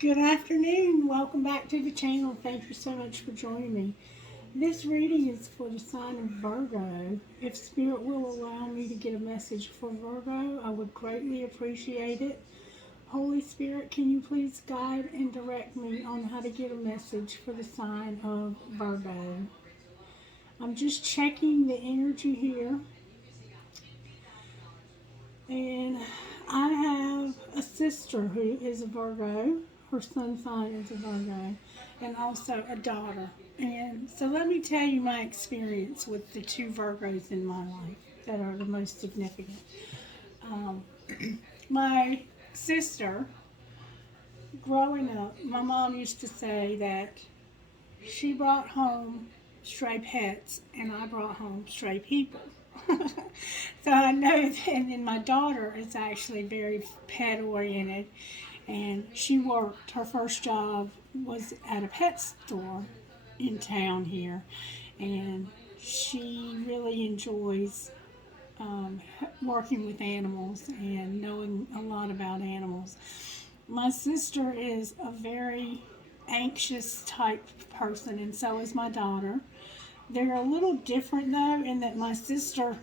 Good afternoon. Welcome back to the channel. Thank you so much for joining me. This reading is for the sign of Virgo. If Spirit will allow me to get a message for Virgo, I would greatly appreciate it. Holy Spirit, can you please guide and direct me on how to get a message for the sign of Virgo? I'm just checking the energy here. And I have a sister who is a Virgo. Her sun sign is a Virgo. And also a daughter. And so let me tell you my experience with the two Virgos in my life that are the most significant. My sister, growing up, my mom used to say that she brought home stray pets and I brought home stray people. So I know that, and then my daughter is actually very pet oriented, and she worked, her first job was at a pet store in town here, and she really enjoys working with animals and knowing a lot about animals. My sister is a very anxious type person, and so is my daughter. They're a little different though, in that my sister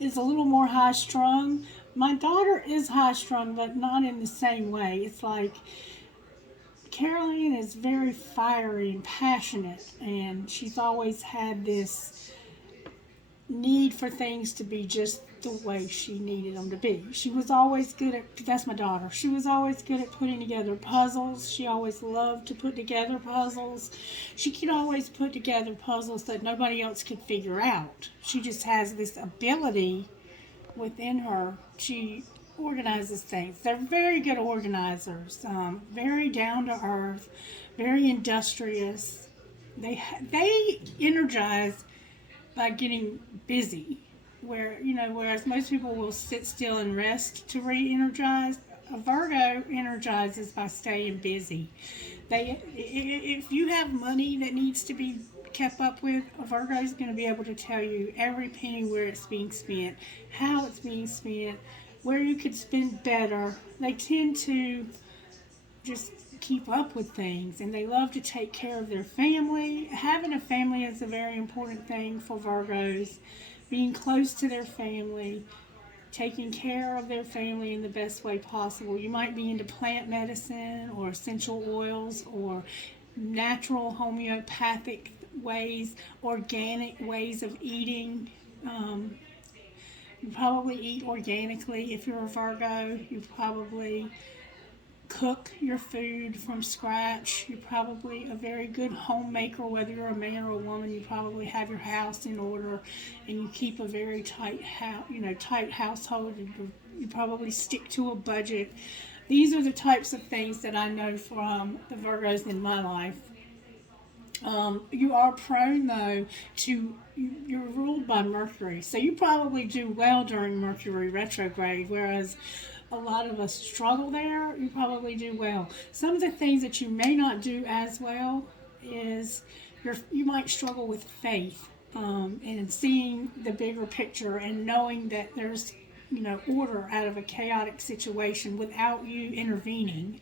is a little more high strung. My daughter is high strung, but not in the same way. It's like Caroline is very fiery and passionate, and she's always had this need for things to be just the way she needed them to be. She was always good at, that's my daughter, she was always good at putting together puzzles. She always loved to put together puzzles. She could always put together puzzles that nobody else could figure out. She just has this ability within her. She organizes things. They're very good organizers, very down to earth, very industrious. They energize by getting busy, whereas most people will sit still and rest to re-energize. A Virgo energizes by staying busy. If you have money that needs to be kept up with, a Virgo is going to be able to tell you every penny where it's being spent, how it's being spent, where you could spend better. They tend to just keep up with things, and they love to take care of their family. Having a family is a very important thing for Virgos. Being close to their family, taking care of their family in the best way possible. You might be into plant medicine or essential oils or natural homeopathic ways, organic ways of eating. You probably eat organically if you're a Virgo. You probably cook your food from scratch. You're probably a very good homemaker, whether you're a man or a woman. You probably have your house in order, and you keep a very tight household. You probably stick to a budget. These are the types of things that I know from the Virgos in my life. You are prone, though, you're ruled by Mercury, so you probably do well during Mercury retrograde, whereas a lot of us struggle there. You probably do well. Some of the things that you may not do as well is you might struggle with faith, and seeing the bigger picture and knowing that there's order out of a chaotic situation without you intervening.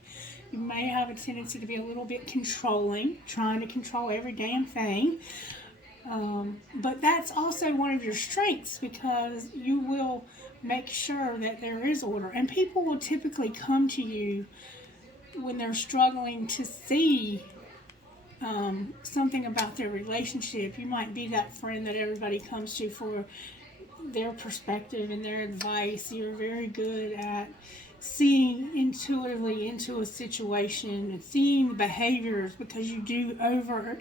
You may have a tendency to be a little bit controlling, trying to control every damn thing. But that's also one of your strengths, because you will make sure that there is order. And people will typically come to you when they're struggling to see something about their relationship. You might be that friend that everybody comes to for their perspective and their advice. You're very good at seeing intuitively into a situation and seeing the behaviors, because you do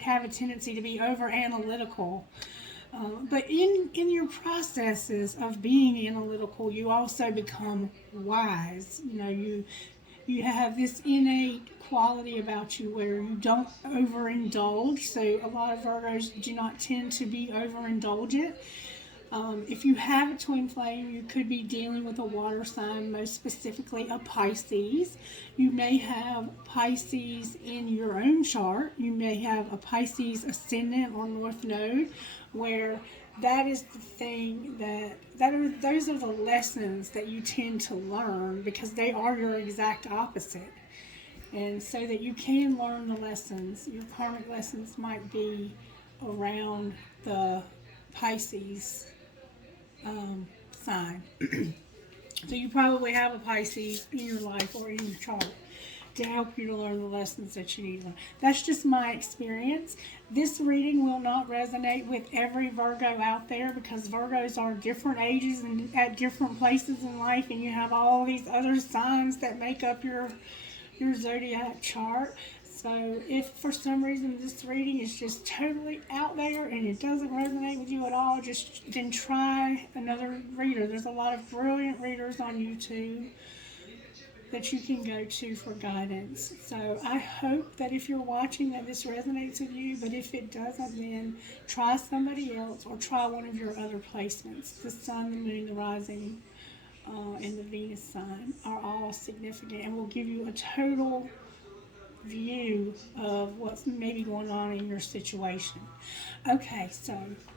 have a tendency to be over analytical. But in your processes of being analytical, you also become wise. You have this innate quality about you where you don't overindulge. So a lot of Virgos do not tend to be overindulgent. If you have a twin flame, you could be dealing with a water sign, most specifically a Pisces. You may have Pisces in your own chart. You may have a Pisces ascendant or north node, where that is the thing those are the lessons that you tend to learn, because they are your exact opposite. And so that you can learn the lessons. Your karmic lessons might be around the Pisces sign. So you probably have a Pisces in your life or in your chart to help you to learn the lessons that you need to learn. That's just my experience. This reading will not resonate with every Virgo out there because Virgos are different ages and at different places in life, and you have all these other signs that make up your zodiac chart. So if for some reason this reading is just totally out there and it doesn't resonate with you at all, then try another reader. There's a lot of brilliant readers on YouTube that you can go to for guidance. So I hope that if you're watching that this resonates with you, but if it doesn't, then try somebody else or try one of your other placements. The sun, the moon, the rising, and the Venus sign are all significant and will give you a total view of what's maybe going on in your situation. Okay, so,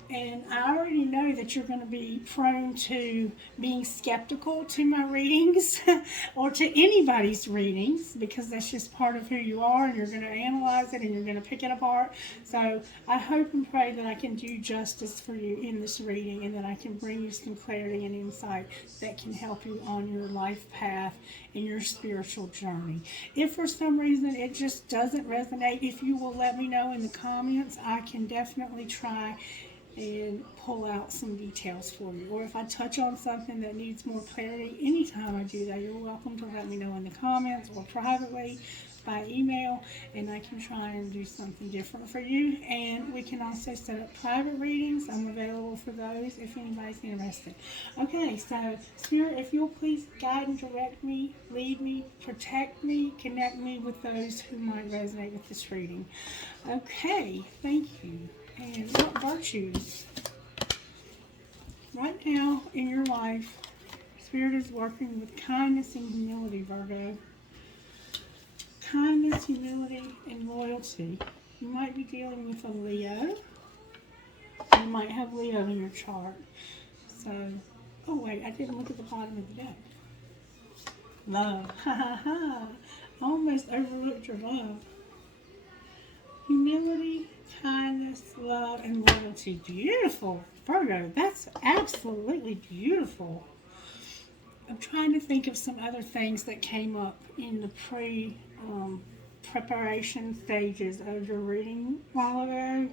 and I already know that you're going to be prone to being skeptical to my readings or to anybody's readings because that's just part of who you are, and you're going to analyze it and you're going to pick it apart. So I hope and pray that I can do justice for you in this reading and that I can bring you some clarity and insight that can help you on your life path and your spiritual journey. If for some reason it just doesn't resonate, if you will let me know in the comments, I can definitely try and pull out some details for you. Or if I touch on something that needs more clarity, anytime I do that, you're welcome to let me know in the comments or privately by email, and I can try and do something different for you. And we can also set up private readings. I'm available for those if anybody's interested. Okay, so Spirit, if you'll please guide and direct me, lead me, protect me, connect me with those who might resonate with this reading. Okay, thank you. And what virtues? Right now in your life, Spirit is working with kindness and humility, Virgo. Kindness, humility, and loyalty. You might be dealing with a Leo. You might have Leo in your chart. So, oh wait, I didn't look at the bottom of the deck. Love. Ha ha ha. I almost overlooked your love. Humility, kindness, love, and loyalty. Beautiful, Virgo. That's absolutely beautiful. I'm trying to think of some other things that came up in the preparation stages of your reading a while ago.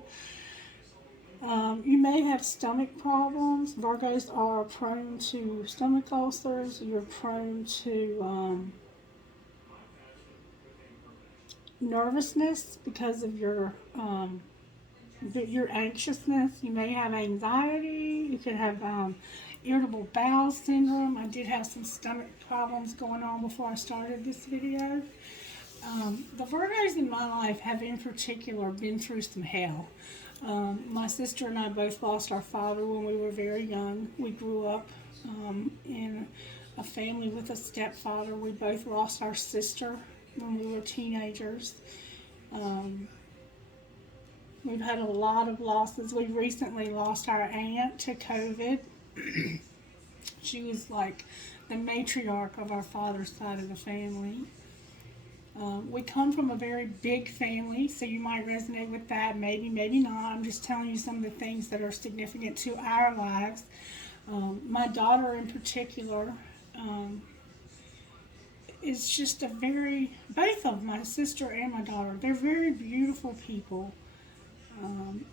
You may have stomach problems. Virgos are prone to stomach ulcers. You're prone to nervousness because of your anxiousness. You may have anxiety. You could have irritable bowel syndrome. I did have some stomach problems going on before I started this video. The Virgos in my life have in particular been through some hell. My sister and I both lost our father when we were very young. We grew up in a family with a stepfather. We both lost our sister when we were teenagers. We've had a lot of losses. We recently lost our aunt to COVID. She was like the matriarch of our father's side of the family. We come from a very big family, so you might resonate with that, maybe, maybe not. I'm just telling you some of the things that are significant to our lives. My daughter in particular is just both of my sister and my daughter, they're very beautiful people.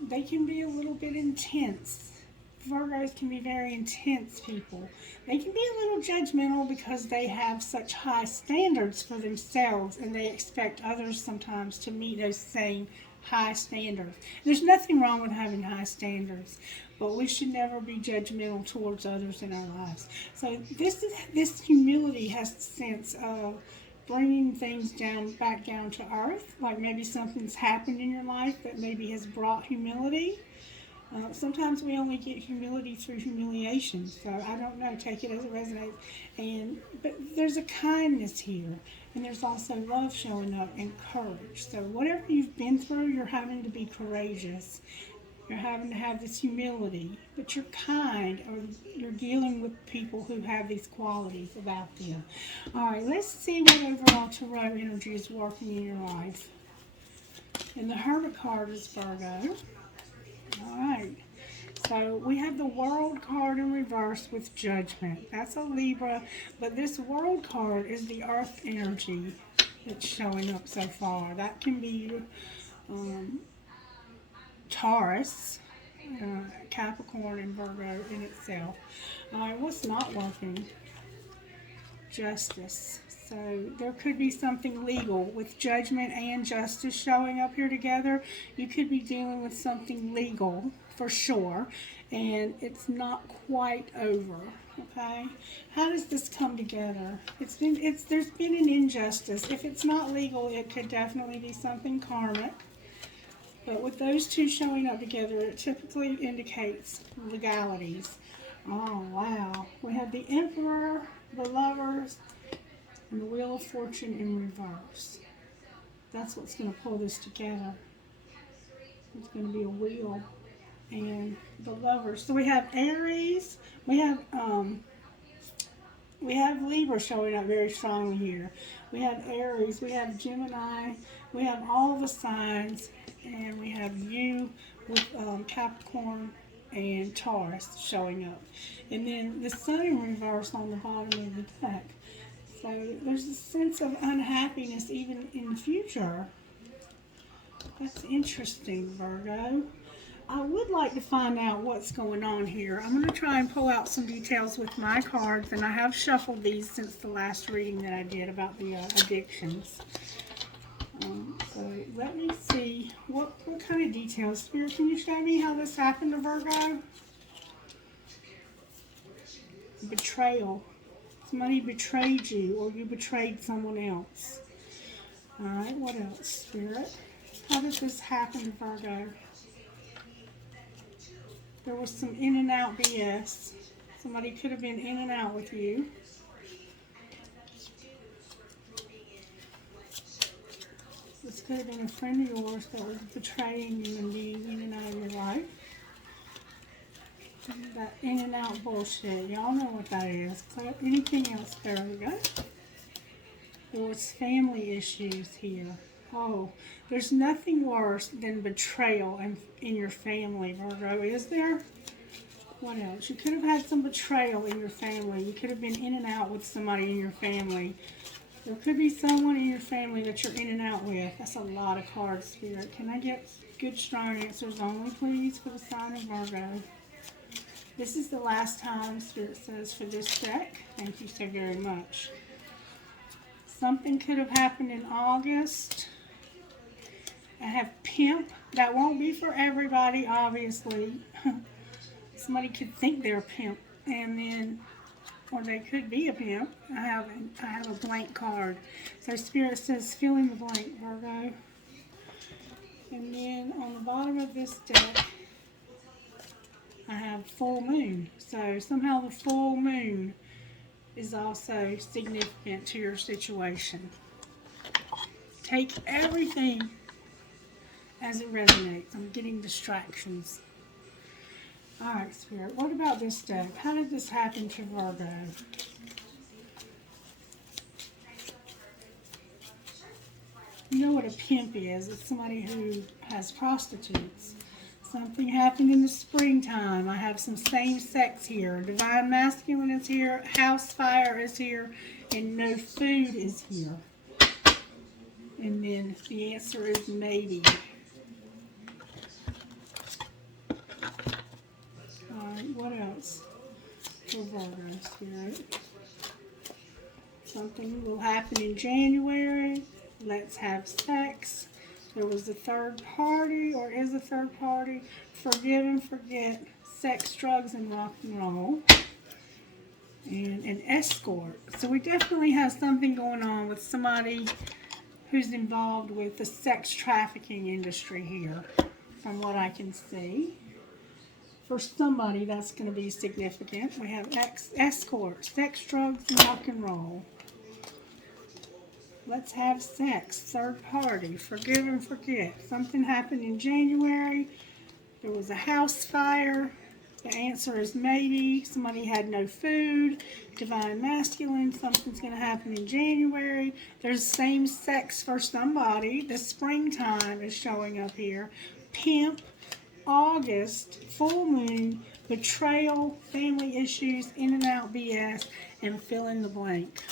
They can be a little bit intense. Virgos can be very intense people. They can be a little judgmental because they have such high standards for themselves and they expect others sometimes to meet those same high standards. There's nothing wrong with having high standards, but we should never be judgmental towards others in our lives. So this humility has the sense of bringing things back down to earth, like maybe something's happened in your life that maybe has brought humility. Sometimes we only get humility through humiliation, so I don't know, take it as it resonates. But there's a kindness here, and there's also love showing up and courage. So whatever you've been through, you're having to be courageous You're having to have this humility, but you're kind, or you're dealing with people who have these qualities about them. All right, let's see what overall tarot energy is working in your life. And the Hermit card is Virgo. All right. So we have the World card in reverse with Judgment. That's a Libra, but this World card is the Earth energy that's showing up so far. That can be Taurus, Capricorn, and Virgo in itself. All right, what's not working? Justice. So there could be something legal with Judgment and Justice showing up here together. You could be dealing with something legal for sure, and it's not quite over. Okay, how does this come together? There's been an injustice. If it's not legal, it could definitely be something karmic. But with those two showing up together, it typically indicates legalities. Oh, wow. We have the Emperor, the Lovers, and the Wheel of Fortune in reverse. That's what's going to pull this together. It's going to be a wheel. And the Lovers. So we have Aries. We have Libra showing up very strongly here. We have Aries. We have Gemini. We have all of the signs. And we have you with Capricorn and Taurus showing up. And then the Sun in reverse on the bottom of the deck. So there's a sense of unhappiness even in the future. That's interesting, Virgo. I would like to find out what's going on here. I'm going to try and pull out some details with my cards, and I have shuffled these since the last reading that I did about the addictions. So let me see what kind of details. Spirit, can you show me how this happened to Virgo? Betrayal. Somebody betrayed you, or you betrayed someone else. All right, what else, Spirit? How did this happen to Virgo? There was some in and out BS. Somebody could have been in and out with you. This could have been a friend of yours that was betraying you and being in and out of your life. That in and out bullshit. Y'all know what that is. Anything else? There we go. There was family issues here. Oh, there's nothing worse than betrayal in your family, Virgo, is there? What else? You could have had some betrayal in your family. You could have been in and out with somebody in your family. There could be someone in your family that you're in and out with. That's a lot of cards, Spirit. Can I get good, strong answers only, please, for the sign of Virgo? This is the last time, Spirit says, for this deck. Thank you so very much. Something could have happened in August. I have pimp. That won't be for everybody, obviously. Somebody could think they're a pimp, and then, or they could be a pimp. I have a blank card. So Spirit says, fill in the blank, Virgo. And then on the bottom of this deck, I have full moon. So somehow the full moon is also significant to your situation. Take everything as it resonates. I'm getting distractions. All right, Spirit. What about this deck? How did this happen to Virgo? You know what a pimp is. It's somebody who has prostitutes. Something happened in the springtime. I have some same sex here. Divine masculine is here. House fire is here. And no food is here. And then the answer is maybe. Alright, what else for Virgo, Spirit? Something will happen in January. Let's have sex. There was a third party, or is a third party. Forgive and forget. Sex, drugs, and rock and roll. And an escort. So we definitely have something going on with somebody who's involved with the sex trafficking industry here, from what I can see. For somebody, that's going to be significant. We have escort, sex, drugs, and rock and roll. Let's have sex, third party, forgive and forget. Something happened in January. There was a house fire. The answer is maybe. Somebody had no food. Divine masculine. Something's going to happen in January. There's same sex for somebody. The springtime is showing up here. Pimp. August. Full moon. Betrayal. Family issues. In and out BS. And fill in the blank.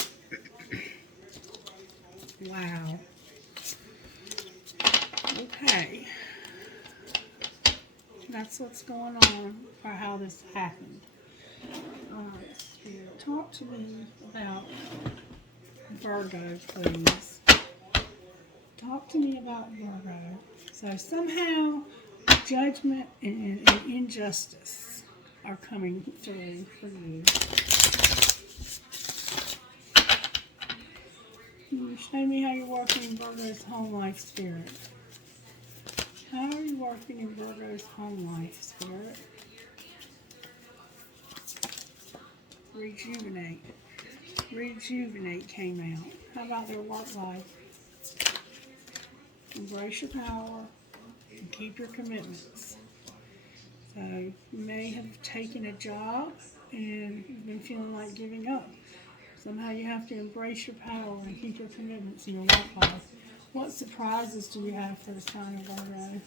Wow. Okay. That's what's going on or how this happened. Alright, Spirit, talk to me about Virgo, please. Talk to me about Virgo. So somehow judgment and injustice are coming through for you. Can you show me how you're working in Virgo's home life, Spirit? How are you working in Virgo's home life, Spirit? Rejuvenate. Rejuvenate came out. How about their work life? Embrace your power and keep your commitments. So you may have taken a job and you've been feeling like giving up. Somehow you have to embrace your power and keep your commitments in your work life. What surprises do you have for the sign of Virgo?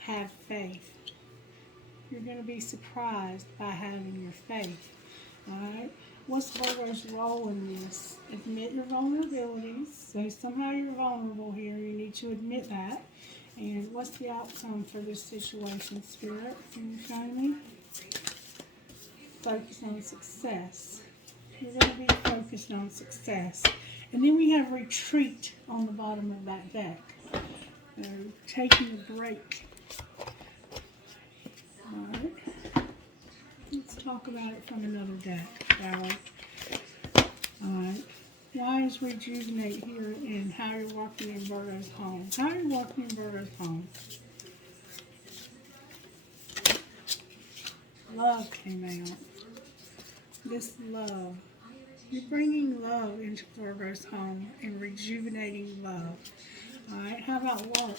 Have faith. You're going to be surprised by having your faith. Alright? What's Virgo's role in this? Admit your vulnerabilities. So somehow you're vulnerable here. You need to admit that. And what's the outcome for this situation, Spirit? Can you show me? Focus on success. You're going to be focused on success. And then we have retreat on the bottom of that deck. Taking a break. Alright. Let's talk about it from another deck, shall we? Alright. Why is rejuvenate here and how you're working in Virgo's home? How are you working in Virgo's home? Love came out. This love. You're bringing love into Virgo's home and rejuvenating love. Alright, how about work?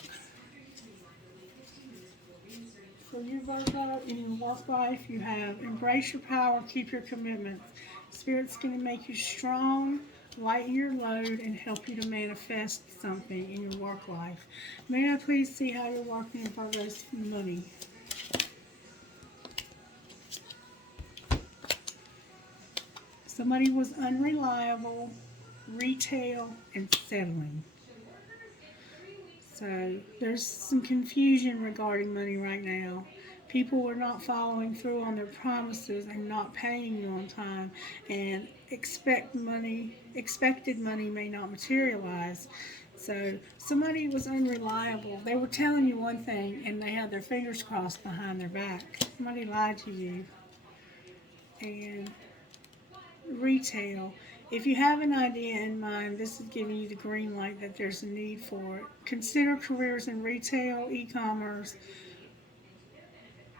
For you, Virgo, in your work life, you have embrace your power, keep your commitments. Spirit's going to make you strong, lighten your load, and help you to manifest something in your work life. May I please see how you're working in Virgo's money? Somebody was unreliable, retail, and settling. So there's some confusion regarding money right now. People are not following through on their promises and not paying you on time, and expected money may not materialize. So somebody was unreliable. They were telling you one thing and they had their fingers crossed behind their back. Somebody lied to you. And retail. If you have an idea in mind, this is giving you the green light that there's a need for it. Consider careers in retail, e-commerce,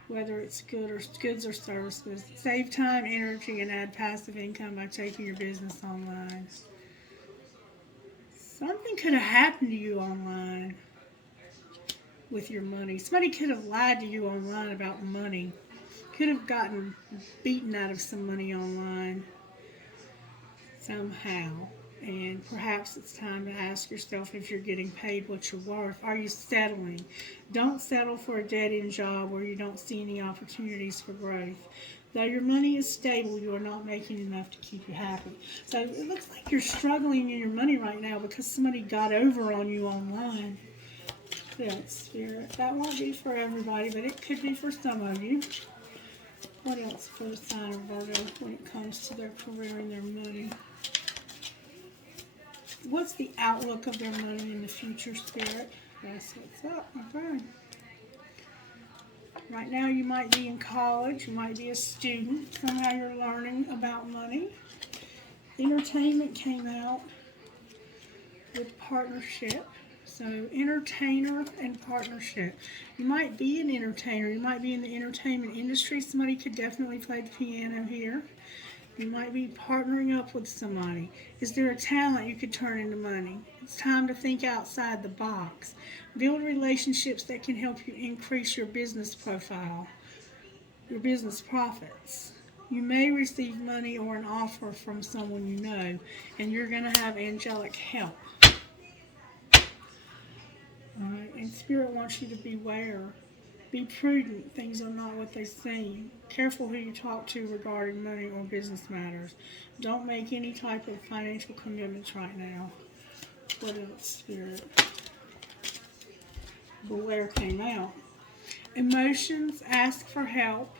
whether it's goods or services. Save time, energy, and add passive income by taking your business online. Something could have happened to you online with your money. Somebody could have lied to you online about money. Could have gotten beaten out of some money online somehow. And perhaps it's time to ask yourself if you're getting paid what you're worth. Are you settling? Don't settle for a dead-end job where you don't see any opportunities for growth. Though your money is stable, you are not making enough to keep you happy. So it looks like you're struggling in your money right now because somebody got over on you online. That Spirit. That won't be for everybody, but it could be for some of you. What else for the sign of Virgo when it comes to their career and their money? What's the outlook of their money in the future, Spirit? That's what's up. Okay. Right now you might be in college. You might be a student. Somehow you're learning about money. Entertainment came out with partnership. So entertainer and partnership. You might be an entertainer. You might be in the entertainment industry. Somebody could definitely play the piano here. You might be partnering up with somebody. Is there a talent you could turn into money? It's time to think outside the box. Build relationships that can help you increase your business profile, your business profits. You may receive money or an offer from someone you know, and you're going to have angelic help. All right, and Spirit wants you to beware. Be prudent. Things are not what they seem. Careful who you talk to regarding money or business matters. Don't make any type of financial commitments right now. What else, Spirit? Beware came out. Emotions, ask for help.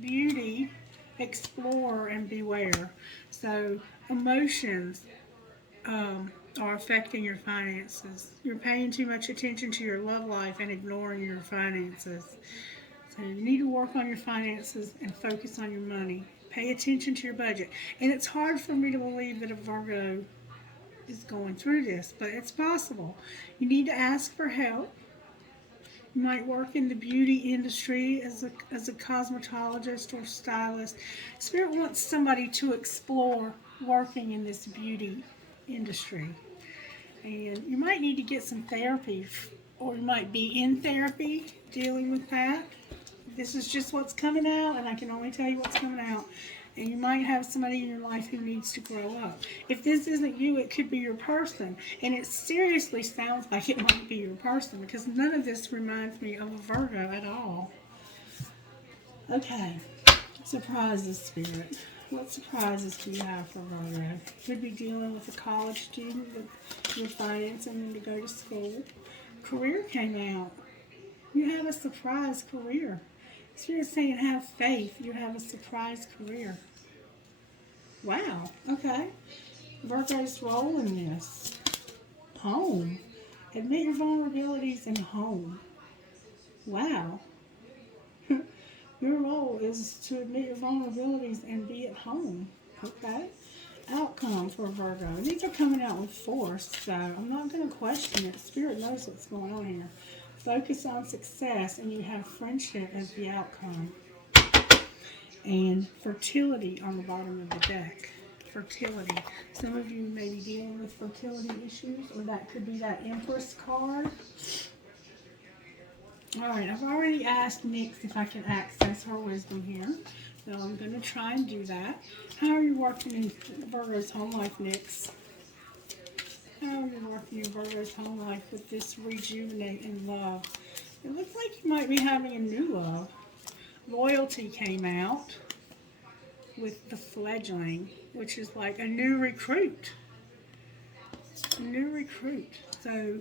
Beauty, explore, and beware. So, emotions are affecting your finances. You're paying too much attention to your love life and ignoring your finances. So you need to work on your finances and focus on your money. Pay attention to your budget. And it's hard for me to believe that a Virgo is going through this, but it's possible. You need to ask for help. You might work in the beauty industry as a cosmetologist or stylist. Spirit wants somebody to explore working in this beauty industry. And you might need to get some therapy, or you might be in therapy dealing with that. This is just what's coming out, and I can only tell you what's coming out. And you might have somebody in your life who needs to grow up. If this isn't you, it could be your person. And it seriously sounds like it might be your person, because none of this reminds me of a Virgo at all. Okay, surprises, Spirit. What surprises do you have for Virgo? Could be dealing with a college student with financing them to go to school. Career came out. You have a surprise career. Spirit's saying have faith. You have a surprise career. Wow. Okay. Virgo's role in this. Home. Admit your vulnerabilities in home. Wow. Your role is to admit your vulnerabilities and be at home. Okay? Outcome for Virgo. These are coming out with force, so I'm not going to question it. Spirit knows what's going on here. Focus on success, and you have friendship as the outcome. And fertility on the bottom of the deck. Fertility. Some of you may be dealing with fertility issues, or that could be that Empress card. Alright, I've already asked Nyx if I can access her wisdom here. So I'm going to try and do that. How are you working in Virgo's home life, Nyx? How are you working in Virgo's home life with this rejuvenate and love? It looks like you might be having a new love. Loyalty came out with the fledgling, which is like a new recruit. A new recruit. So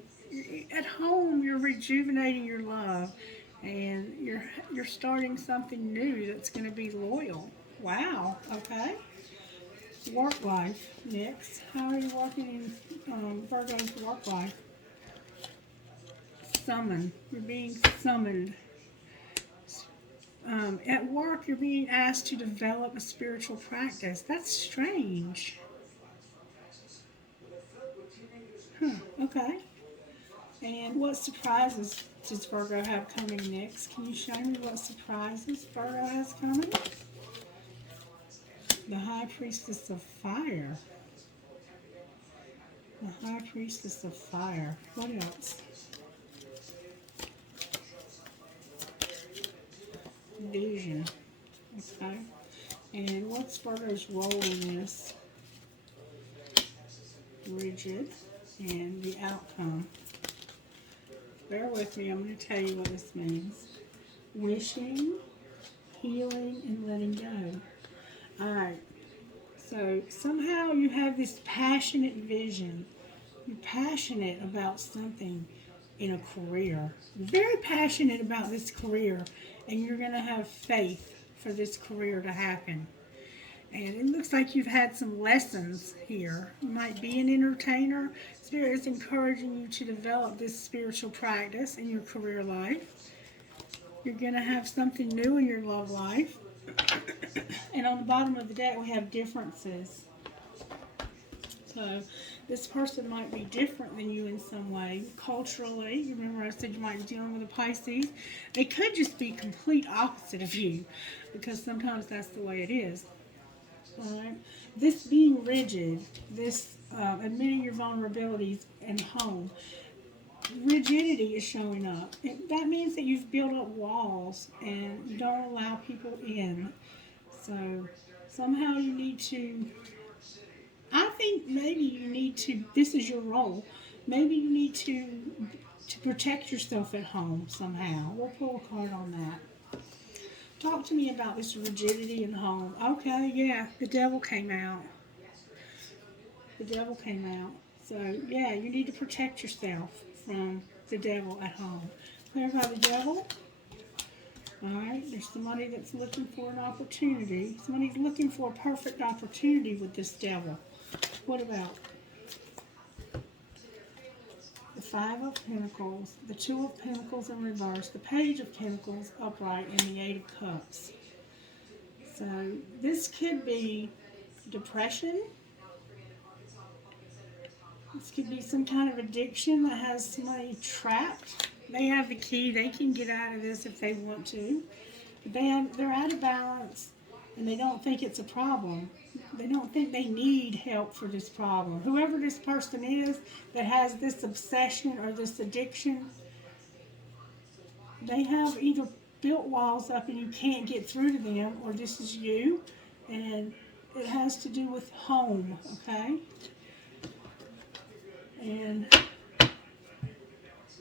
at home, you're rejuvenating your love, and you're starting something new that's going to be loyal. Wow. Okay. Work life, Nyx. How are you working in Virgo's work life? Summon. You're being summoned. At work, you're being asked to develop a spiritual practice. That's strange. Okay. And what surprises does Virgo have coming next? Can you show me what surprises Virgo has coming? The High Priestess of Fire. The High Priestess of Fire. What else? Vision. Okay. And what's Virgo's role in this? Rigid. And the outcome. Bear with me, I'm going to tell you what this means. Wishing, healing, and letting go. Alright, so somehow you have this passionate vision. You're passionate about something in a career. You're very passionate about this career, and you're going to have faith for this career to happen. And it looks like you've had some lessons here. You might be an entertainer. Spirit is encouraging you to develop this spiritual practice in your career life. You're going to have something new in your love life. And on the bottom of the deck, we have differences. So this person might be different than you in some way. Culturally, you remember I said you might be dealing with a Pisces. They could just be complete opposite of you, because sometimes that's the way it is. All right. This being rigid, this admitting your vulnerabilities and home, rigidity is showing up. That means that you've built up walls and you don't allow people in. So somehow you need to, I think maybe you need to, this is your role. Maybe you need to protect yourself at home somehow. We'll pull a card on that. Talk to me about this rigidity in home. Okay, yeah, the devil came out. The devil came out. So, yeah, you need to protect yourself from the devil at home. Clarify the devil. All right, there's somebody that's looking for an opportunity. Somebody's looking for a perfect opportunity with this devil. What about the Five of Pentacles, the Two of Pentacles in reverse, the Page of Pentacles upright, and the Eight of Cups? So this could be depression. This could be some kind of addiction that has somebody trapped. They have the key. They can get out of this if they want to. But they're out of balance, and they don't think it's a problem. They don't think they need help for this problem. Whoever this person is that has this obsession or this addiction, they have either built walls up and you can't get through to them, or this is you, and it has to do with home, okay? And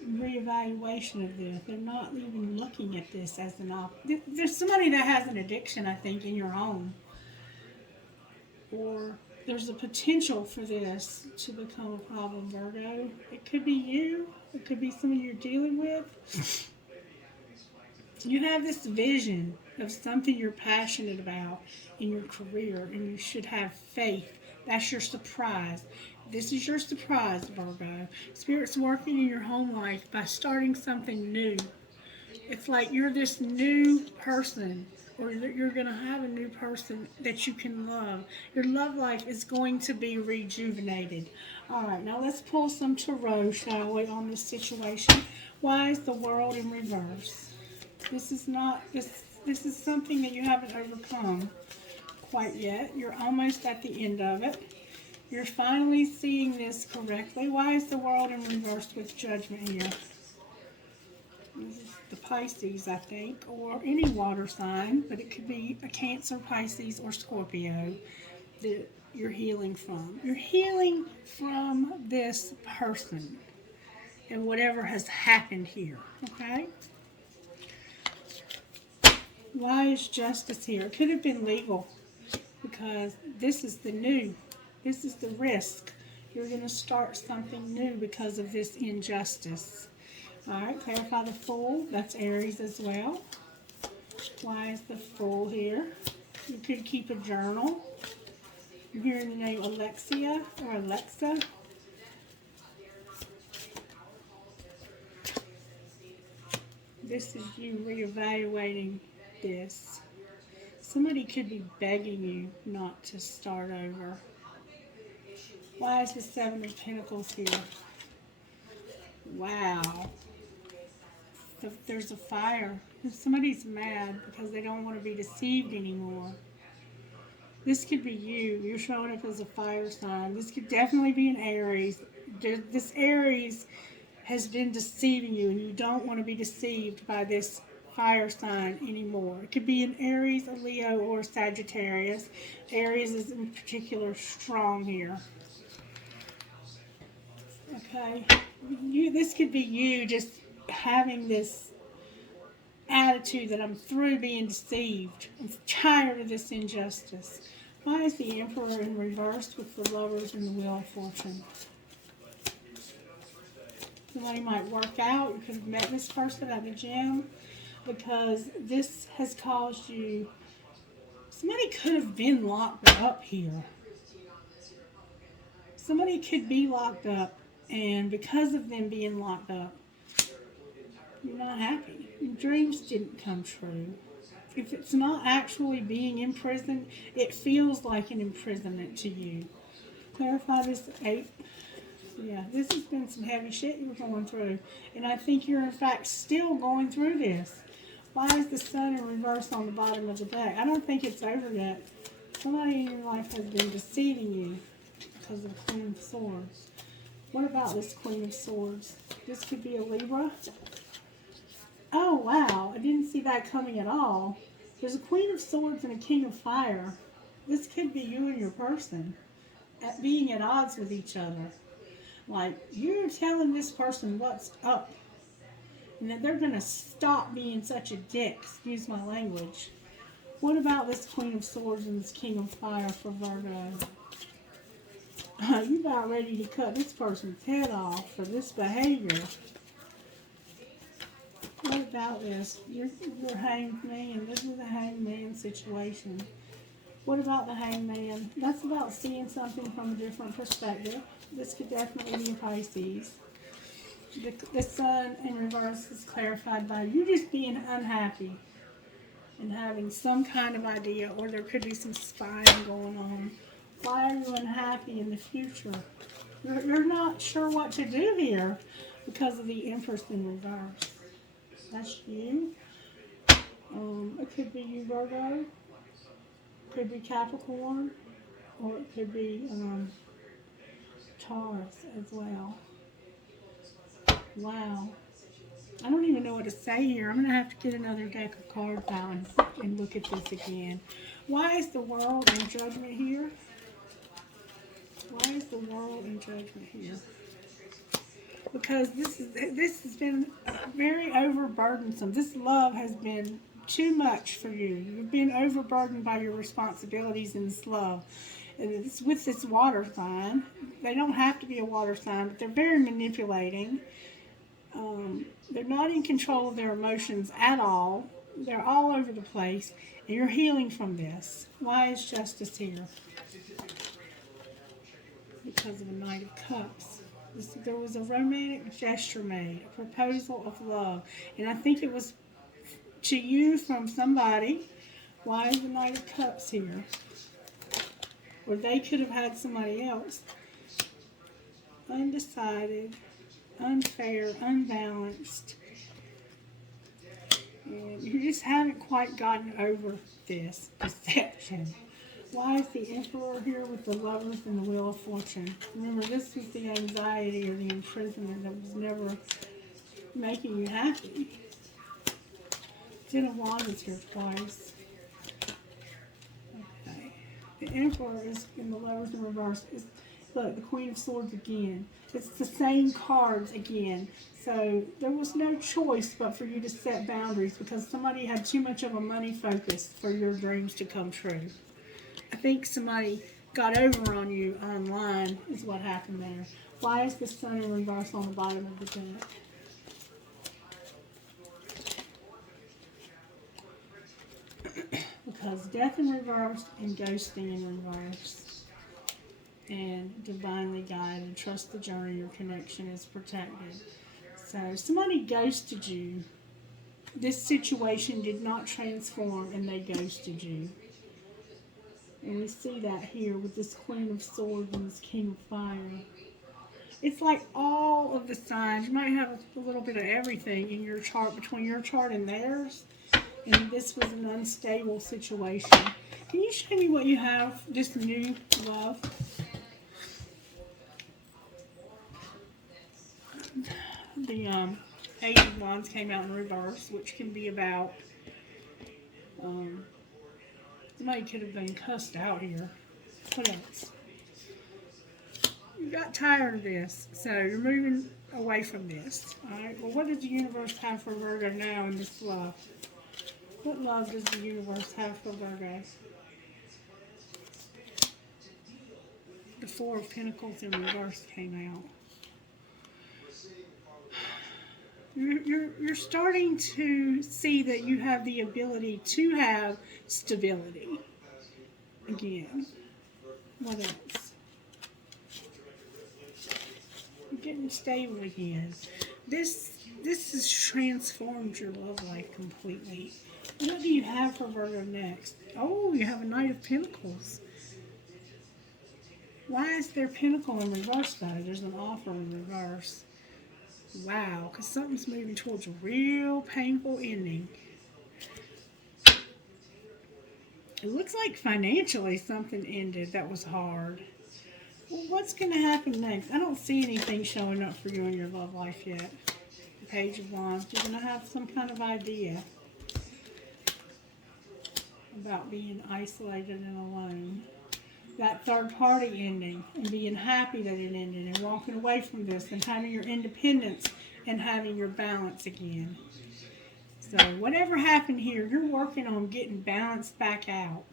reevaluation of this. They're not even looking at this as an there's somebody that has an addiction, I think, in your home. Or there's a potential for this to become a problem, Virgo. It could be you. It could be someone you're dealing with. You have this vision of something you're passionate about in your career, and you should have faith. That's your surprise. This is your surprise, Virgo. Spirit's working in your home life by starting something new. It's like you're this new person, or you're going to have a new person that you can love. Your love life is going to be rejuvenated. All right, now let's pull some tarot, shall we, on this situation. Why is the world in reverse? This is not, this is something that you haven't overcome quite yet. You're almost at the end of it. You're finally seeing this correctly. Why is the world in reverse with judgment here? This is the Pisces, I think, or any water sign, but it could be a Cancer, Pisces, or Scorpio that you're healing from. You're healing from this person and whatever has happened here, okay? Why is justice here? It could have been legal, because this is the new. This is the risk. You're going to start something new because of this injustice. All right, clarify the Fool. That's Aries as well. Why is the Fool here? You could keep a journal. I'm hearing the name Alexia or Alexa. This is you reevaluating this. Somebody could be begging you not to start over. Why is the Seven of Pentacles here? Wow. There's a fire. Somebody's mad because they don't want to be deceived anymore. This could be you. You're showing up as a fire sign. This could definitely be an Aries. This Aries has been deceiving you, and you don't want to be deceived by this fire sign anymore. It could be an Aries, a Leo, or a Sagittarius. Aries is in particular strong here. Okay, this could be you just having this attitude that I'm through being deceived. I'm tired of this injustice. Why is the Emperor in reverse with the Lovers and the Wheel of Fortune? Somebody might work out. You could have met this person at the gym, because this has caused you. Somebody could have been locked up here. Somebody could be locked up, and because of them being locked up, you're not happy. Your dreams didn't come true. If it's not actually being in prison, it feels like an imprisonment to you. Clarify this 8. Yeah, this has been some heavy shit you're going through. And I think you're, in fact, still going through this. Why is the sun in reverse on the bottom of the deck? I don't think it's over yet. Somebody in your life has been deceiving you because of the Queen of Swords. What about this Queen of Swords? This could be a Libra. Oh, wow. I didn't see that coming at all. There's a Queen of Swords and a King of Fire. This could be you and your person being at odds with each other. Like, you're telling this person what's up. And that they're going to stop being such a dick. Excuse my language. What about this Queen of Swords and this King of Fire for Virgo? You about ready to cut this person's head off for this behavior. What about this? You're Hanged Man. This is a Hanged Man situation. What about the Hanged Man? That's about seeing something from a different perspective. This could definitely be a Pisces. The sun in reverse is clarified by you just being unhappy and having some kind of idea, or there could be some spying going on. Why are you unhappy in the future? You're not sure what to do here because of the Empress in reverse. That's you. It could be you, Virgo. Could be Capricorn, or it could be Taurus as well. Wow. I don't even know what to say here. I'm going to have to get another deck of cards out and look at this again. Why is the World in Judgment here? Why is the World in Judgment here? Because this has been very overburdensome. This love has been too much for you. You've been overburdened by your responsibilities in this love. And it's with this water sign. They don't have to be a water sign, but they're very manipulating. They're not in control of their emotions at all. They're all over the place. And you're healing from this. Why is Justice here? Because of the Knight of Cups. There was a romantic gesture made, a proposal of love. And I think it was to you from somebody. Why is the Knight of Cups here? Or they could have had somebody else. Undecided, unfair, unbalanced. And you just haven't quite gotten over this deception. Why is the Emperor here with the Lovers and the Wheel of Fortune? Remember, this was the anxiety or the imprisonment that was never making you happy. Ten of Wands is here twice. Okay. The Emperor is in the Lovers in reverse. Look, the Queen of Swords again. It's the same cards again. So there was no choice but for you to set boundaries because somebody had too much of a money focus for your dreams to come true. I think somebody got over on you online is what happened there. Why is the Sun in reverse on the bottom of the deck? Because Death in reverse and Ghosting in reverse. And divinely guided. Trust the journey. Your connection is protected. So somebody ghosted you. This situation did not transform and they ghosted you. And we see that here with this Queen of Swords and this King of Fire. It's like all of the signs. You might have a little bit of everything in your chart, between your chart and theirs. And this was an unstable situation. Can you show me what you have, this new love? The Page of Wands came out in reverse, which can be about... somebody could have been cussed out here. What else? You got tired of this, so you're moving away from this. Alright, well, what does the universe have for Virgo now in this love? What love does the universe have for Virgo? The Four of Pentacles in reverse came out. You're starting to see that you have the ability to have stability again. What else? You're getting stable again. This has transformed your love life completely. What do you have for Virgo next? Oh, you have a Knight of Pentacles. Why is there Pinnacle in reverse though? There's an offer in reverse. Wow, because something's moving towards a real painful ending. It looks like financially something ended that was hard. Well, what's going to happen next? I don't see anything showing up for you in your love life yet. The Page of Wands. You're going to have some kind of idea about being isolated and alone. That third party ending and being happy that it ended and walking away from this and having your independence and having your balance again. So whatever happened here, you're working on getting balanced back out.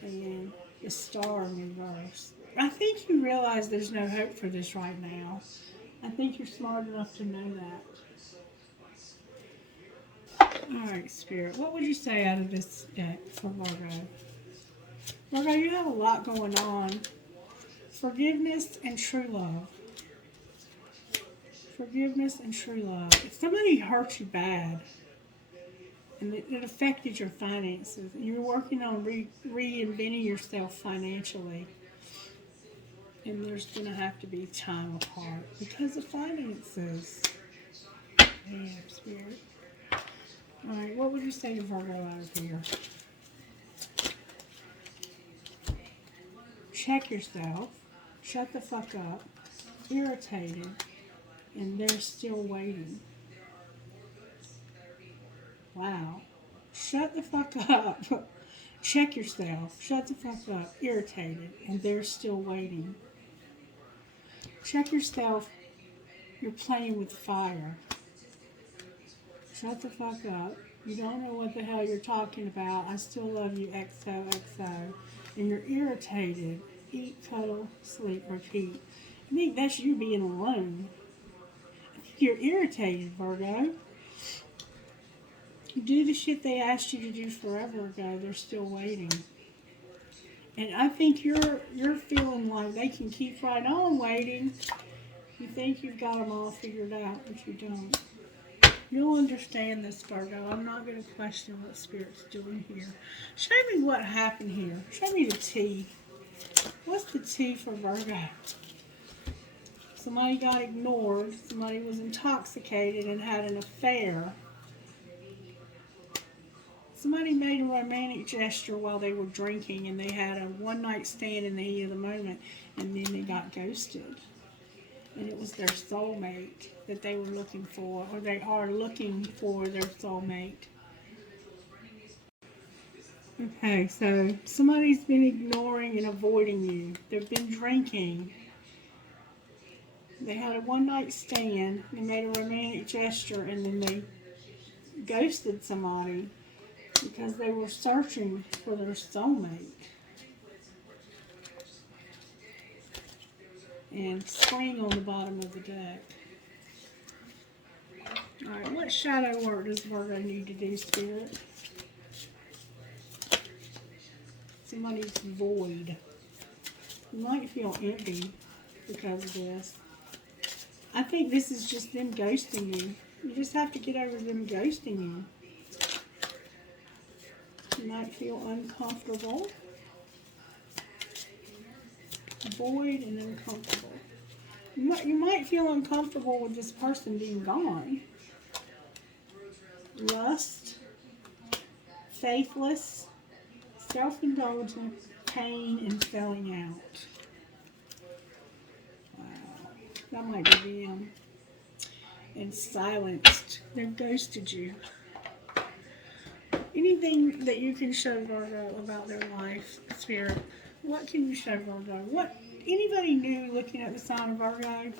And then the Star in reverse. I think you realize there's no hope for this right now. I think you're smart enough to know that. Alright, Spirit, what would you say out of this deck for Virgo? Virgo, you have a lot going on. Forgiveness and true love. Forgiveness and true love. If somebody hurt you bad and it affected your finances, and you're working on reinventing yourself financially, and there's going to have to be time apart because of finances. Damn, Spirit. Alright, what would you say to Virgo out of here? Check yourself. Shut the fuck up. Irritated. And they're still waiting. Wow. Shut the fuck up. Check yourself. Shut the fuck up. Irritated. And they're still waiting. Check yourself. You're playing with fire. Shut the fuck up. You don't know what the hell you're talking about. I still love you, XOXO. And you're irritated. Eat, cuddle, sleep, repeat. I think that's you being alone. You're irritated, Virgo. Do the shit they asked you to do forever ago. They're still waiting. And I think you're feeling like they can keep right on waiting. You think you've got them all figured out, but you don't. You'll understand this, Virgo. I'm not going to question what Spirit's doing here. Show me what happened here. Show me the tea. What's the tea for Virgo? Somebody got ignored. Somebody was intoxicated and had an affair. Somebody made a romantic gesture while they were drinking and they had a one-night stand in the heat of the moment, and then they got ghosted. And it was their soulmate that they were looking for, or they are looking for their soulmate. Okay, so somebody's been ignoring and avoiding you. They've been drinking. They had a one-night stand, they made a romantic gesture, and then they ghosted somebody because they were searching for their soulmate. And spring on the bottom of the deck. Alright, what shadow work does Virgo need to do, Spirit? Somebody's void. You might feel empty because of this. I think this is just them ghosting you. You just have to get over them ghosting you. You might feel uncomfortable. Void and uncomfortable. You might feel uncomfortable with this person being gone. Lust, faithless, self-indulgent, pain, and selling out. Wow, that might be them. And silenced. They ghosted you. Anything that you can show Virgo about their life, Spirit? What can you show Virgo? What? Anybody new looking at the sign of Virgo?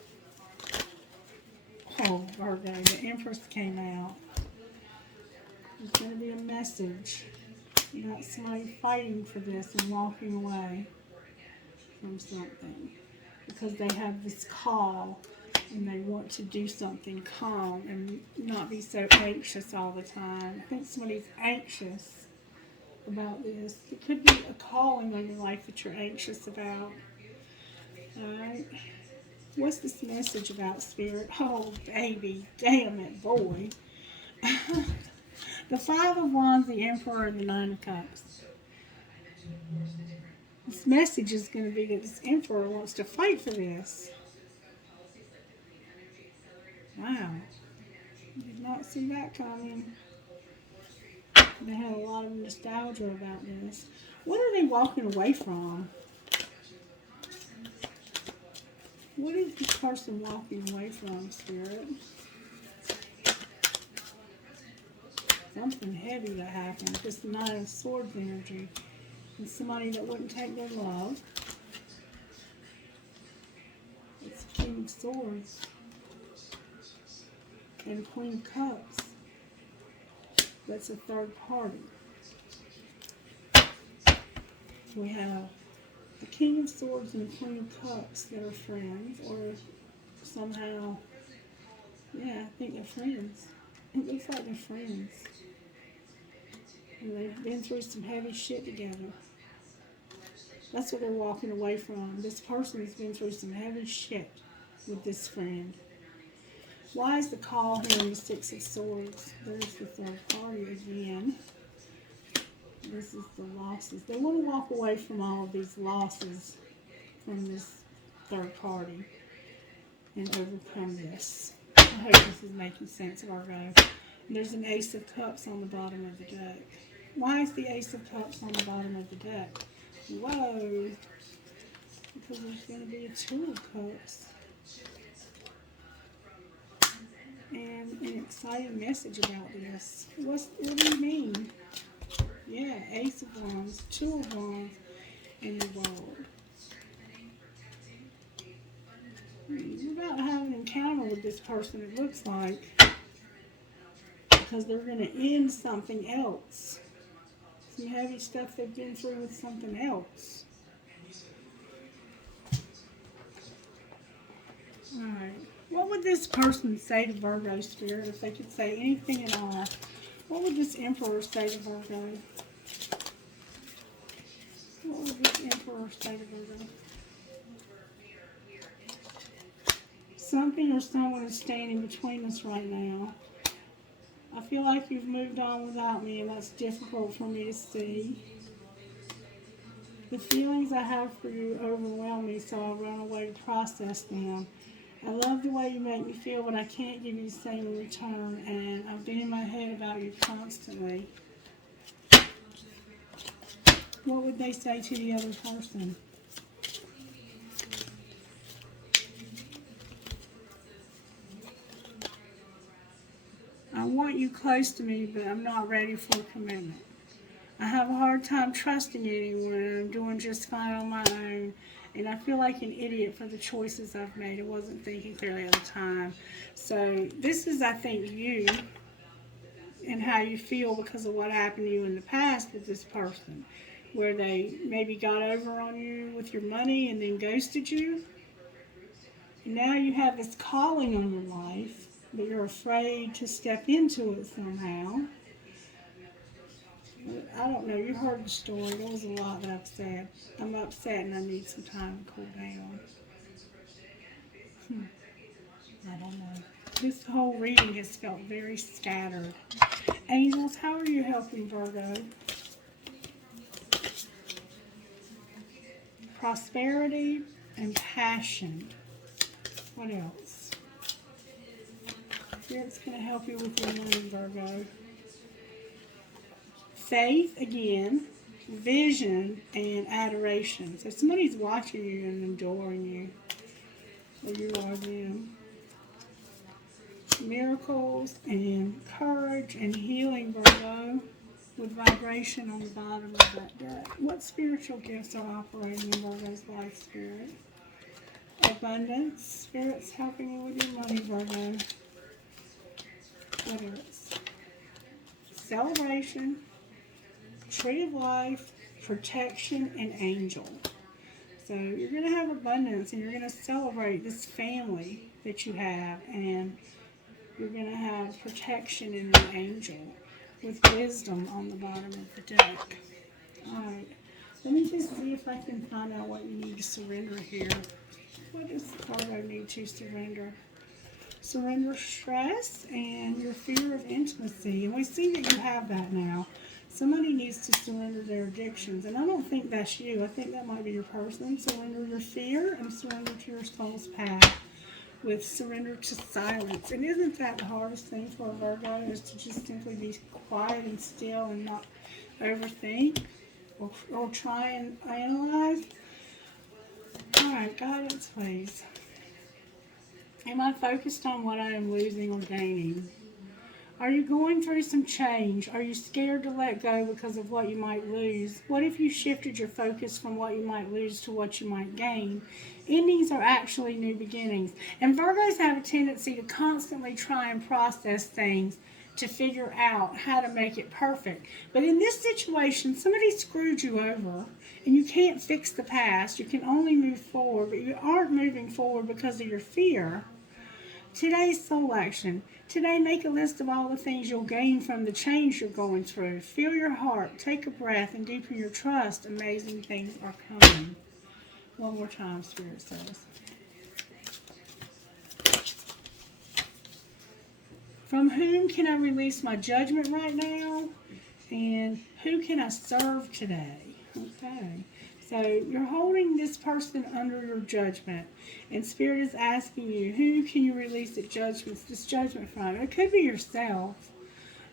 Oh, Virgo, the Empress came out. There's going to be a message. You got somebody fighting for this and walking away from something because they have this call and they want to do something calm and not be so anxious all the time. I think somebody's anxious about this. It could be a calling on your life that you're anxious about. Alright. What's this message about, Spirit? Oh, baby. Damn it, boy. The Five of Wands, the Emperor, and the Nine of Cups. This message is going to be that this Emperor wants to fight for this. Wow. Did not see that coming. They had a lot of nostalgia about this. What are they walking away from? What is this person walking away from, Spirit? Something heavy that happened. Just the Nine of Swords energy. And somebody that wouldn't take their love. It's King of Swords. And Queen of Cups. That's a third party. We have the King of Swords and the Queen of Cups that are friends, or somehow, yeah, I think they're friends. It looks like they're friends. And they've been through some heavy shit together. That's what they're walking away from. This person has been through some heavy shit with this friend. Why is the call here in the Six of Swords? There's the third party again. This is the losses. They want to walk away from all of these losses from this third party and overcome this. I hope this is making sense, Virgo. And there's an Ace of Cups on the bottom of the deck. Why is the Ace of Cups on the bottom of the deck? Whoa. Because there's going to be a Two of Cups. And an exciting message about this. What do you mean? Yeah, Ace of Wands, Two of Wands, and the World. You're about to have an encounter with this person, it looks like. Because they're going to end something else. Some heavy stuff they've been through with something else. Alright. What would this person say to Virgo, Spirit, if they could say anything at all? What would this Emperor say to Virgo? What would this Emperor say to Virgo? Something or someone is standing between us right now. I feel like you've moved on without me, and that's difficult for me to see. The feelings I have for you overwhelm me, so I run away to process them. I love the way you make me feel, but I can't give you the same in return, and I've been in my head about you constantly. What would they say to the other person? I want you close to me, but I'm not ready for a commitment. I have a hard time trusting anyone, and I'm doing just fine on my own. And I feel like an idiot for the choices I've made. I wasn't thinking clearly at the time. So this is, I think, you and how you feel because of what happened to you in the past with this person. Where they maybe got over on you with your money and then ghosted you. And now you have this calling on your life, but you're afraid to step into it somehow. I don't know, you heard the story. There was a lot that I've said. I'm upset and I need some time to cool down. I don't know. This whole reading has felt very scattered. Angels, how are you helping Virgo? Prosperity and passion. What else? Spirit's going to help you with your money, Virgo. Faith, again, vision, and adoration. So somebody's watching you and adoring you. Or you are them. Miracles and courage and healing, Virgo, with vibration on the bottom of that deck. What spiritual gifts are operating in Virgo's life, Spirit? Abundance. Spirit's helping you with your money, Virgo. What else? Celebration. Tree of life, protection, and angel. So you're going to have abundance and you're going to celebrate this family that you have, and you're going to have protection in an angel with wisdom on the bottom of the deck. Alright, let me just see if I can find out what you need to surrender here. What does Virgo need to surrender? Surrender stress and your fear of intimacy. And we see that you have that now. Somebody needs to surrender their addictions, and I don't think that's you. I think that might be your person. Surrender your fear and surrender to your soul's path with surrender to silence. And isn't that the hardest thing for a Virgo, is to just simply be quiet and still and not overthink or try and analyze? All right, guidance, please. Am I focused on what I am losing or gaining? Are you going through some change? Are you scared to let go because of what you might lose? What if you shifted your focus from what you might lose to what you might gain? Endings are actually new beginnings. And Virgos have a tendency to constantly try and process things to figure out how to make it perfect. But in this situation, somebody screwed you over, and you can't fix the past. You can only move forward, but you aren't moving forward because of your fear. Today's soul action. Today, make a list of all the things you'll gain from the change you're going through. Feel your heart, take a breath, and deepen your trust. Amazing things are coming. One more time, Spirit says. From whom can I release my judgment right now? And who can I serve today? Okay. So you're holding this person under your judgment, and Spirit is asking you, who can you release this judgment from? It could be yourself.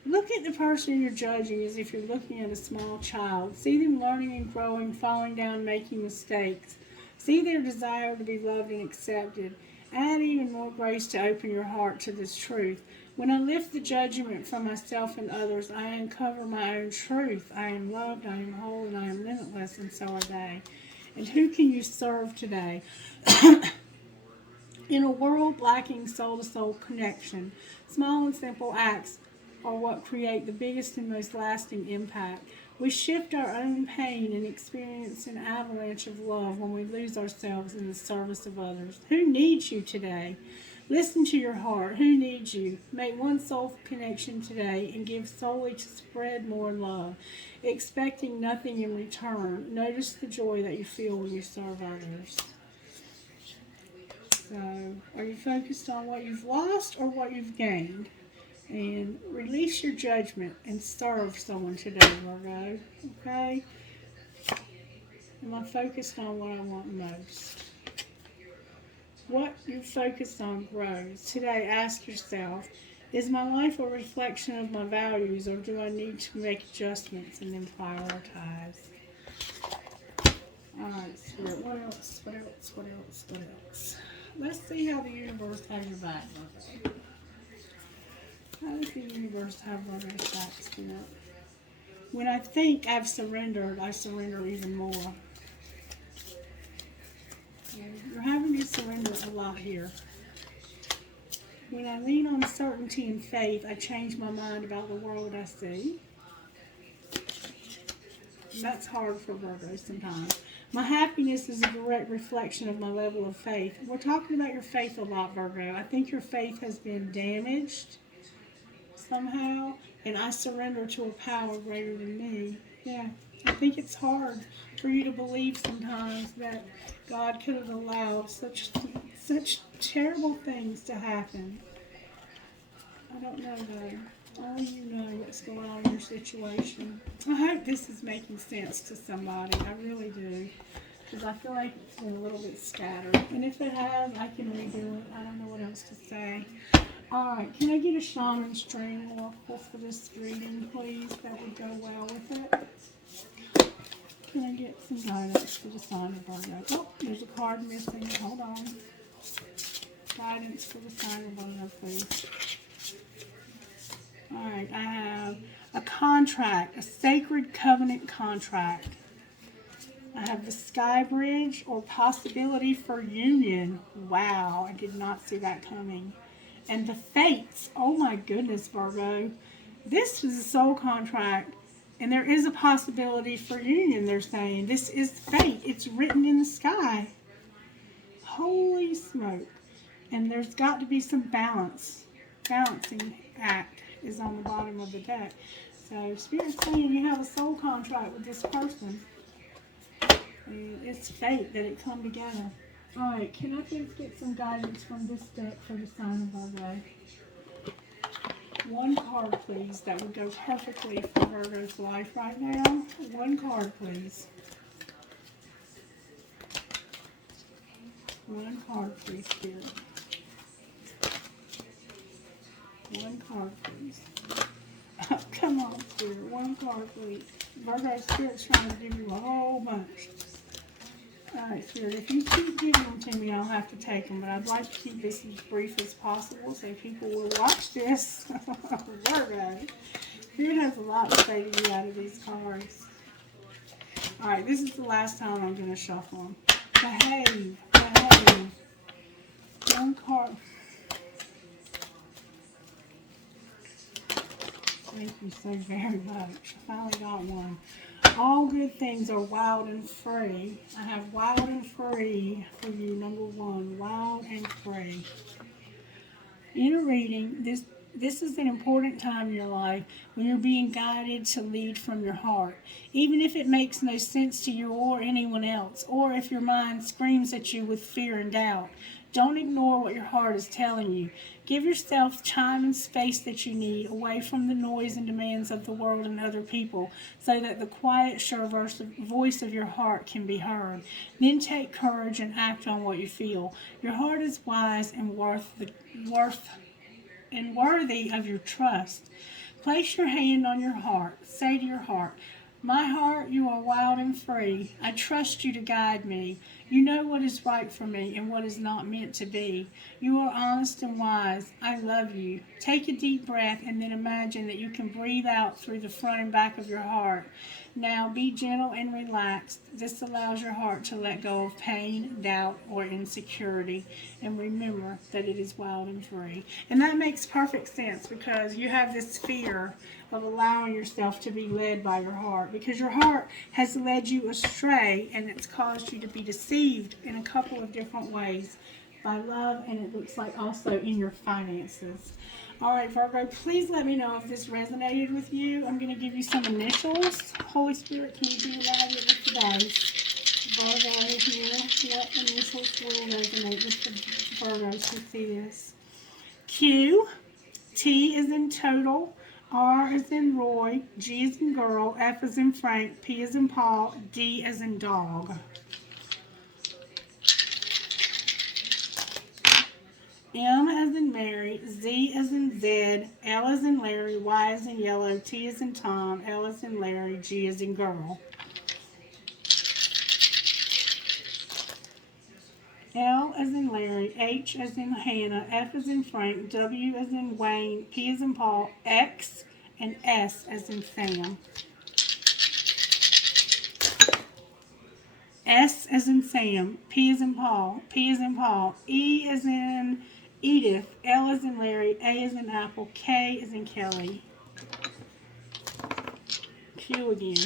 Look at the person you're judging as if you're looking at a small child. See them learning and growing, falling down, making mistakes. See their desire to be loved and accepted. Add even more grace to open your heart to this truth. When I lift the judgment from myself and others, I uncover my own truth. I am loved, I am whole, and I am limitless, and so are they. And who can you serve today? In a world lacking soul-to-soul connection, small and simple acts are what create the biggest and most lasting impact. We shift our own pain and experience an avalanche of love when we lose ourselves in the service of others. Who needs you today? Listen to your heart. Who needs you? Make one soul connection today and give solely to spread more love, expecting nothing in return. Notice the joy that you feel when you serve others. So, are you focused on what you've lost or what you've gained? And release your judgment and serve someone today, Virgo. Okay? Am I focused on what I want most? What you focus on grows. Today, ask yourself, is my life a reflection of my values, or do I need to make adjustments and then prioritize? All right, Spirit, what else? What else? What else? What else? Let's see how the universe has your back, Virgo. How does the universe have Virgo's back, Spirit? When I think I've surrendered, I surrender even more. You're having to surrender a lot here. When I lean on certainty and faith, I change my mind about the world I see. That's hard for Virgo sometimes. My happiness is a direct reflection of my level of faith. We're talking about your faith a lot, Virgo. I think your faith has been damaged somehow, and I surrender to a power greater than me. Yeah, I think it's hard for you to believe sometimes that God could have allowed such terrible things to happen. I don't know though. Only you know what's going on in your situation. I hope this is making sense to somebody. I really do. Because I feel like it's been a little bit scattered. And if it has, I can redo it. I don't know what else to say. Alright, can I get a shaman string oracle for this reading, please? That would go well with it. Can I get some guidance for the sign of Virgo? Oh, there's a card missing. Hold on. Guidance for the sign of Virgo, please. Alright, I have a contract, a sacred covenant contract. I have the sky bridge or possibility for union. Wow, I did not see that coming. And the fates. Oh my goodness, Virgo. This is a soul contract. And there is a possibility for union, they're saying. This is fate. It's written in the sky. Holy smoke. And there's got to be some balance. Balancing act is on the bottom of the deck. So Spirit's saying you have a soul contract with this person. And it's fate that it come together. Alright, can I please get some guidance from this deck for the sign of Virgo? One card, please, that would go perfectly for Virgo's life right now. One card, please. One card, please, Spirit. One card, please. Oh, come on, Spirit. One card, please. Virgo, Spirit's trying to give you a whole bunch. Alright, Spirit, if you keep giving them to me, I'll have to take them. But I'd like to keep this as brief as possible so people will watch this. Virgo. Spirit has a lot to say to you out of these cards. Alright, this is the last time I'm going to shuffle them. Behave. Behave. One card. Thank you so very much. I finally got one. All good things are wild and free. I have wild and free for you, number one. Wild and free. In a reading, this is an important time in your life when you're being guided to lead from your heart. Even if it makes no sense to you or anyone else, or if your mind screams at you with fear and doubt. Don't ignore what your heart is telling you. Give yourself time and space that you need away from the noise and demands of the world and other people so that the quiet, sure voice of your heart can be heard. Then take courage and act on what you feel. Your heart is wise and worthy of your trust. Place your hand on your heart. Say to your heart, "My heart, you are wild and free. I trust you to guide me. You know what is right for me and what is not meant to be. You are honest and wise. I love you." Take a deep breath and then imagine that you can breathe out through the front and back of your heart. Now be gentle and relaxed. This allows your heart to let go of pain, doubt, or insecurity. And remember that it is wild and free. And that makes perfect sense because you have this fear of allowing yourself to be led by your heart because your heart has led you astray and it's caused you to be deceived in a couple of different ways by love, and it looks like also in your finances. All right, Virgo, please let me know if this resonated with you. I'm going to give you some initials. Holy Spirit, can you be alive with the dice? Virgo here, what initials will resonate with the Virgos who see this? Q, T is in total, R is in Roy, G is in girl, F is in Frank, P is in Paul, D is in dog. M as in Mary, Z as in Zed, L as in Larry, Y as in yellow, T as in Tom, L as in Larry, G as in girl. L as in Larry, H as in Hannah, F as in Frank, W as in Wayne, P as in Paul, X, and S as in Sam. S as in Sam, P as in Paul, P as in Paul, E as in Edith, L as in Larry, A as in Apple, K as in Kelly. Q again.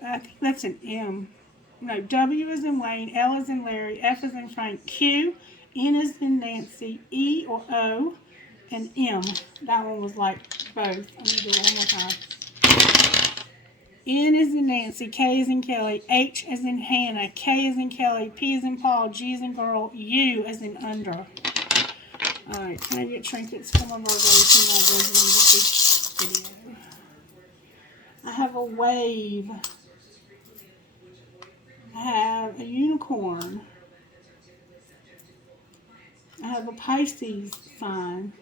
I think that's an M. No, W as in Wayne, L as in Larry, F as in Frank, Q, N as in Nancy, E or O, and M. That one was like both. I'm going to do it one more time. N as in Nancy, K as in Kelly, H as in Hannah, K as in Kelly, P as in Paul, G as in girl, U as in under. Alright, can I get trinkets from my Virgos who might resonate with this video? I have a wave. I have a unicorn. I have a Pisces sign.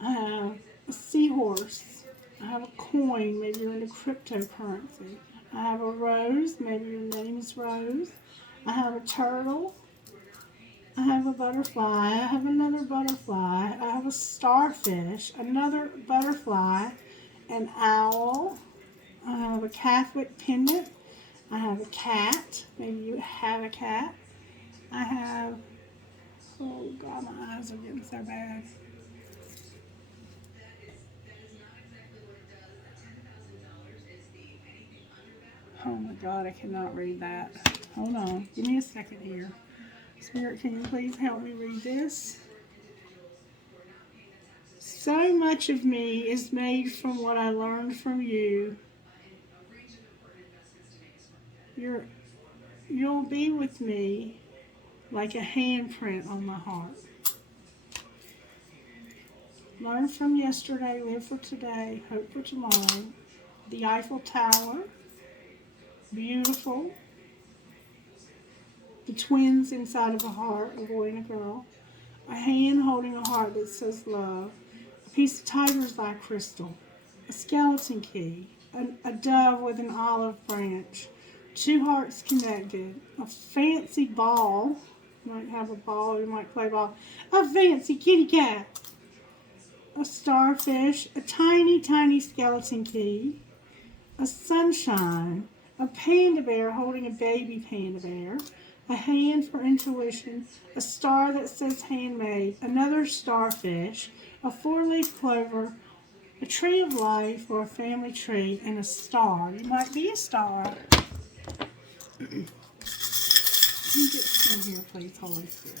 I have a seahorse. I have a coin, maybe you're into cryptocurrency. I have a rose, maybe your name is Rose. I have a turtle. I have a butterfly. I have another butterfly. I have a starfish, another butterfly, an owl. I have a Catholic pendant. I have a cat. Maybe you have a cat. I have, oh God, my eyes are getting so bad. Oh my God, I cannot read that. Hold on. Give me a second here. Spirit, can you please help me read this? So much of me is made from what I learned from you. You'll be with me like a handprint on my heart. Learn from yesterday, live for today, hope for tomorrow. The Eiffel Tower, beautiful. The twins inside of a heart, a boy and a girl. A hand holding a heart that says love. A piece of tiger's eye crystal. A skeleton key. A dove with an olive branch. Two hearts connected. A fancy ball. You might have a ball, you might play ball. A fancy kitty cat. A starfish. A tiny, tiny skeleton key. A sunshine. A panda bear holding a baby panda bear. A hand for intuition, a star that says handmade, another starfish, a four-leaf clover, a tree of life or a family tree, and a star. You might be a star. Let me get some here, please, Holy Spirit.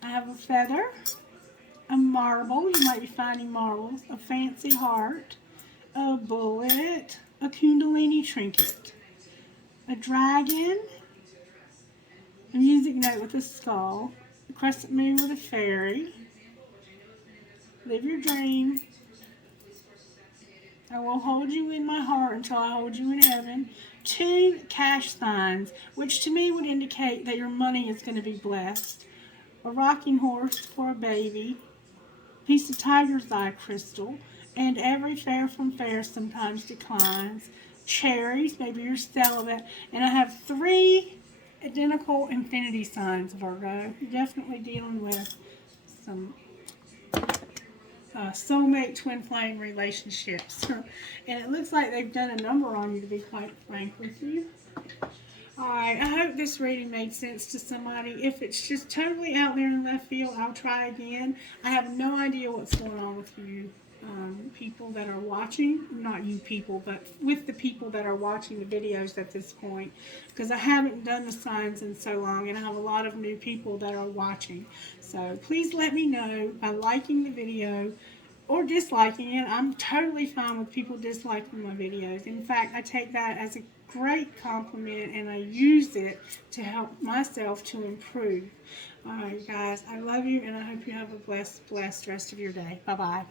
I have a feather, a marble. You might be finding marbles. A fancy heart, a bullet, a kundalini trinket, a dragon, a music note with a skull, a crescent moon with a fairy. Live your dream. I will hold you in my heart until I hold you in heaven. 2 cash signs, which to me would indicate that your money is going to be blessed. A rocking horse for a baby. A piece of tiger's eye crystal. And every fair from fair sometimes declines. Cherries, maybe you're celibate. And I have 3 identical infinity signs, Virgo. You're definitely dealing with some soulmate twin flame relationships. And it looks like they've done a number on you, to be quite frank with you. Alright, I hope this reading made sense to somebody. If it's just totally out there in left field, I'll try again. I have no idea what's going on with you people that are watching. Not you people, but with the people that are watching the videos at this point. Because I haven't done the signs in so long, and I have a lot of new people that are watching. So please let me know by liking the video or disliking it. I'm totally fine with people disliking my videos. In fact, I take that as a great compliment, and I use it to help myself to improve. All right, guys, I love you, and I hope you have a blessed rest of your day. Bye-bye.